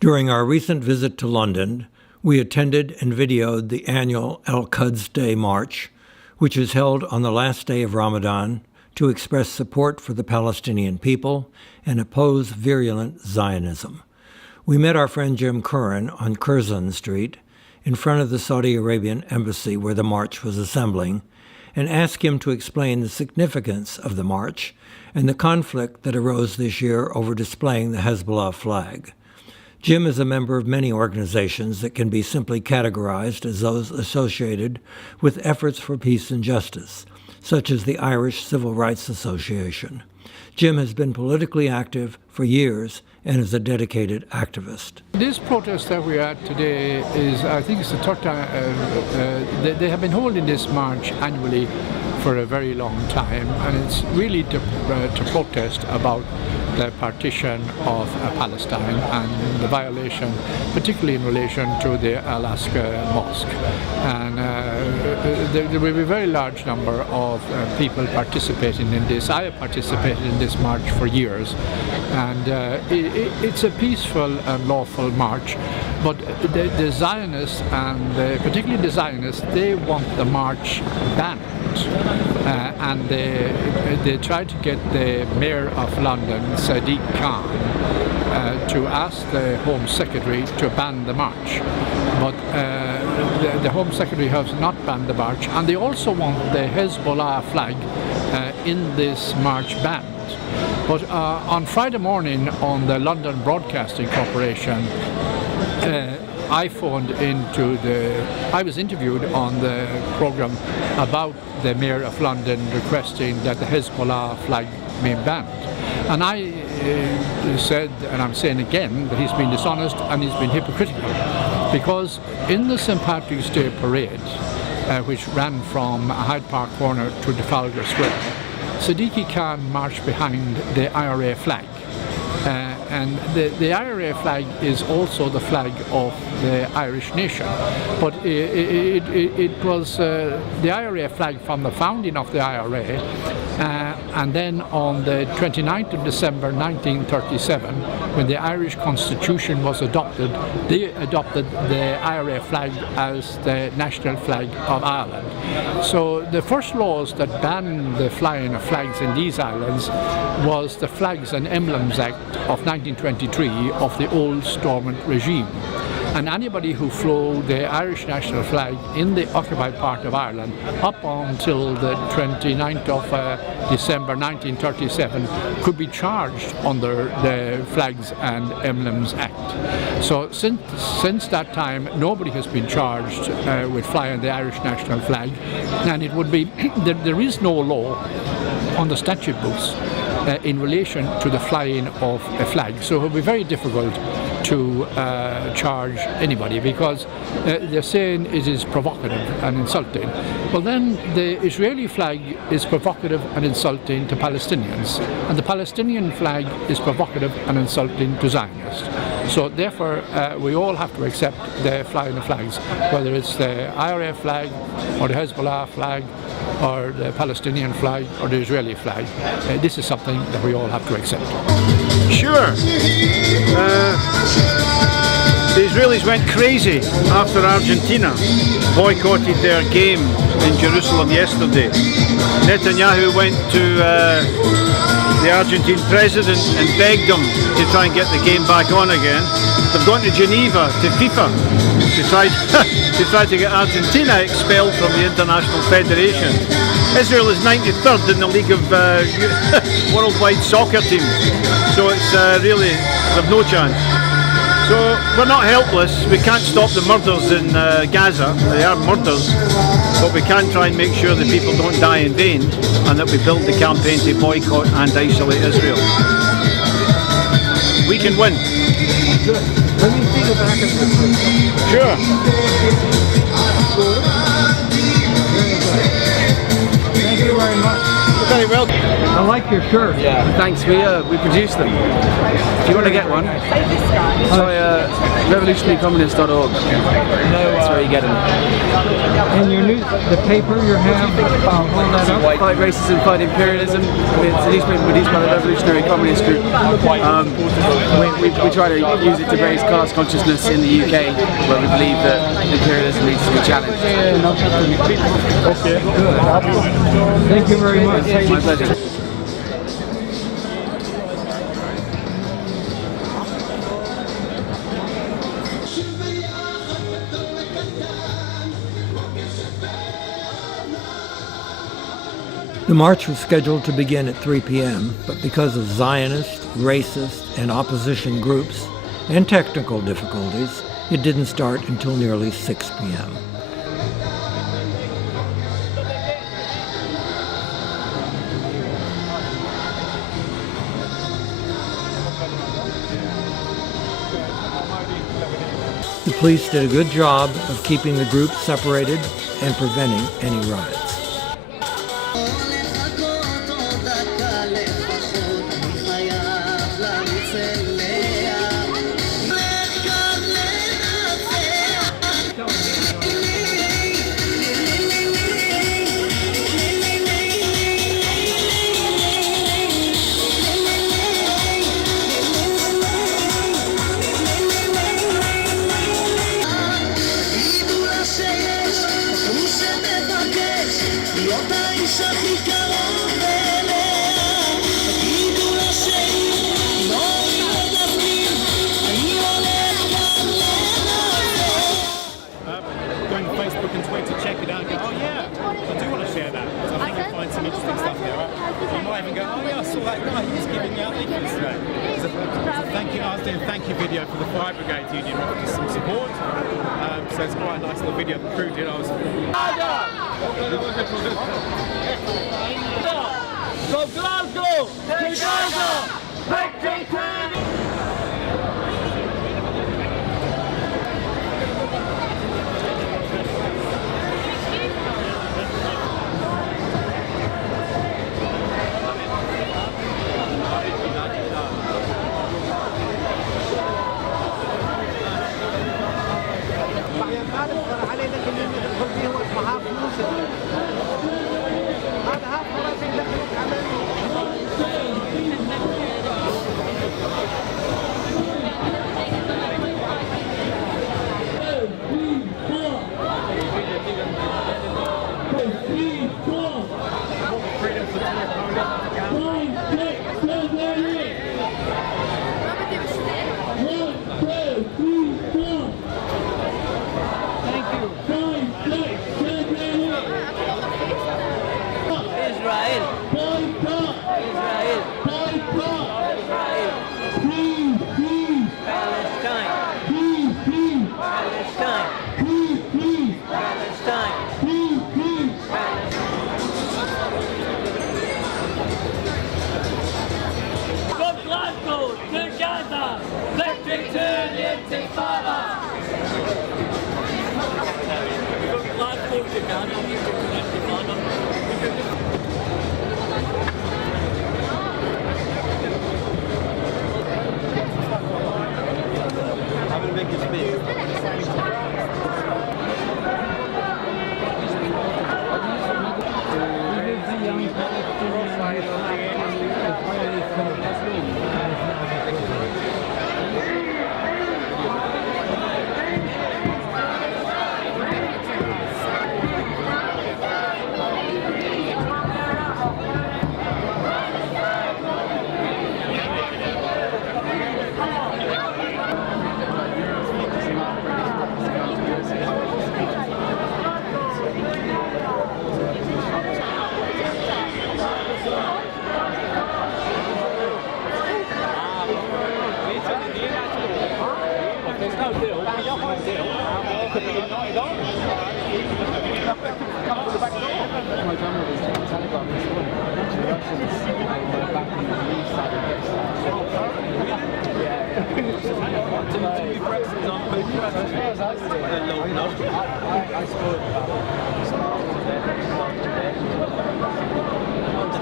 During our recent visit to London, we attended and videoed the annual Quds Day March, which is held on the last day of Ramadan to express support for the Palestinian people and oppose virulent Zionism. We met our friend Jim Curran on Curzon Street in front of the Saudi Arabian embassy where the march was assembling and asked him to explain the significance of the march and the conflict that arose this year over displaying the Hezbollah flag. Jim is a member of many organizations that can be simply categorized as those associated with efforts for peace and justice, such as the Irish Civil Rights Association. Jim has been politically active for years and is a dedicated activist. This protest that we are at today is, I think it's the third time, they have been holding this march annually for a very long time, and it's really to protest about the partition of Palestine and the violation, particularly in relation to the Al-Aqsa Mosque. And there will be a very large number of people participating in this. I have participated in this march for years, and it's a peaceful and lawful march, but the Zionists, and particularly the Zionists, they want the march banned. And they tried to get the Mayor of London, Sadiq Khan, to ask the Home Secretary to ban the march. But the Home Secretary has not banned the march, and they also want the Hezbollah flag in this march banned. But on Friday morning on the London Broadcasting Corporation, I was interviewed on the programme about the Mayor of London requesting that the Hezbollah flag be banned. And I said, and I'm saying again, that he's been dishonest and he's been hypocritical. Because in the St. Patrick's Day parade, which ran from Hyde Park Corner to Trafalgar Square, Sadiq Khan marched behind the IRA flag. And the IRA flag is also the flag of the Irish nation. But it was the IRA flag from the founding of the IRA, and then on the 29th of December 1937, when the Irish Constitution was adopted, they adopted the IRA flag as the national flag of Ireland. So the first laws that banned the flying of flags in these islands was the Flags and Emblems Act of 1923 of the old Stormont regime. And anybody who flew the Irish national flag in the occupied part of Ireland up until the 29th of December 1937 could be charged under the Flags and Emblems Act. So since that time, nobody has been charged with flying the Irish national flag, and it would be there is no law on the statute books in relation to the flying of a flag. So it will be very difficult to charge anybody, because they're saying it is provocative and insulting. Well, then the Israeli flag is provocative and insulting to Palestinians, and the Palestinian flag is provocative and insulting to Zionists. So therefore, we all have to accept the flying of flags, whether it's the IRA flag or the Hezbollah flag or the Palestinian flag or the Israeli flag. This is something that we all have to accept. Sure. The Israelis went crazy after Argentina boycotted their game in Jerusalem yesterday. Netanyahu went to the Argentine president and begged him to try and get the game back on again. They've gone to Geneva, to FIFA, to try to get Argentina expelled from the International Federation. Israel is 93rd in the League of Worldwide Soccer Teams, so it's really, they've no chance. So we're not helpless. We can't stop the murders in Gaza. They are murders, but we can try and make sure that people don't die in vain, and that we build the campaign to boycott and isolate Israel. We can win. Let me see the back of this. Sure. Thank you very much. Very welcome. I like your shirt. Yeah. Thanks. We produced them. If you want to get one, try revolutionarycommunist.org. That's where you get them. And your the paper you have, hold that up. Fight racism, fight imperialism. It's a newspaper produced by the Revolutionary Communist Group. We try to use it to raise class consciousness in the UK, where we believe that imperialism needs to be challenged. Okay, good. Thank you very much. My pleasure. The march was scheduled to begin at 3 p.m., but because of Zionist, racist, and opposition groups and technical difficulties, it didn't start until nearly 6 p.m. The police did a good job of keeping the groups separated and preventing any riots. Going to Facebook and Twitter, check it out and go, oh yeah, I do want to share that. So I think you'll find some interesting stuff there. You might even go, oh yeah, I saw that guy, he was giving out leaflets today. So thank you, I was doing a thank you video for the Fire Brigade Union for some support. So it's quite a nice little video the crew did. I was Go Glasgow! Take Gaza! Take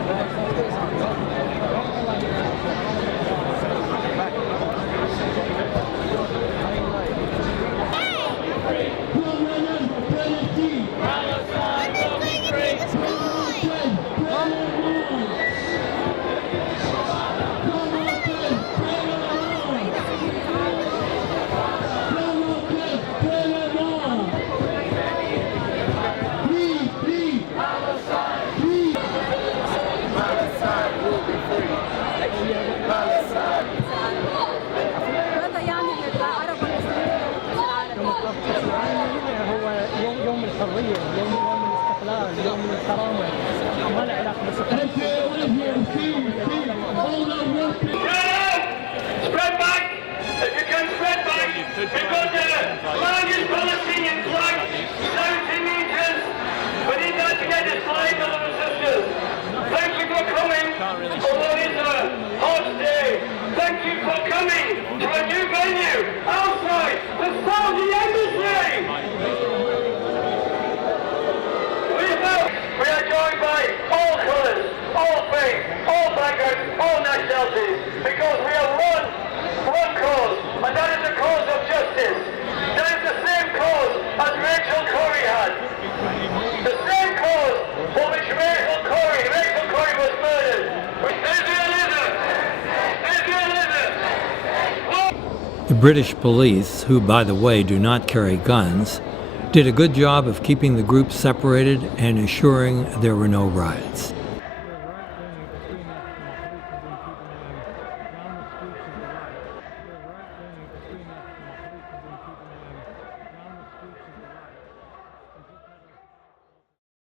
I Spread back! If you can spread back! We've got the largest Palestinian flag, 70 metres! We need that to get this flag, brothers and sisters! Thank you for coming, although it's a hot day! Thank you for coming to a new venue outside the Saudi Embassy! We are joined by all colours, all faiths, all backgrounds, all nationalities, because we are one cause, and that is the cause of justice. That is the same cause as Rachel Corrie had. The same cause for which Rachel Corrie was murdered. Israelism! The British police, who by the way do not carry guns, did a good job of keeping the groups separated and ensuring there were no riots.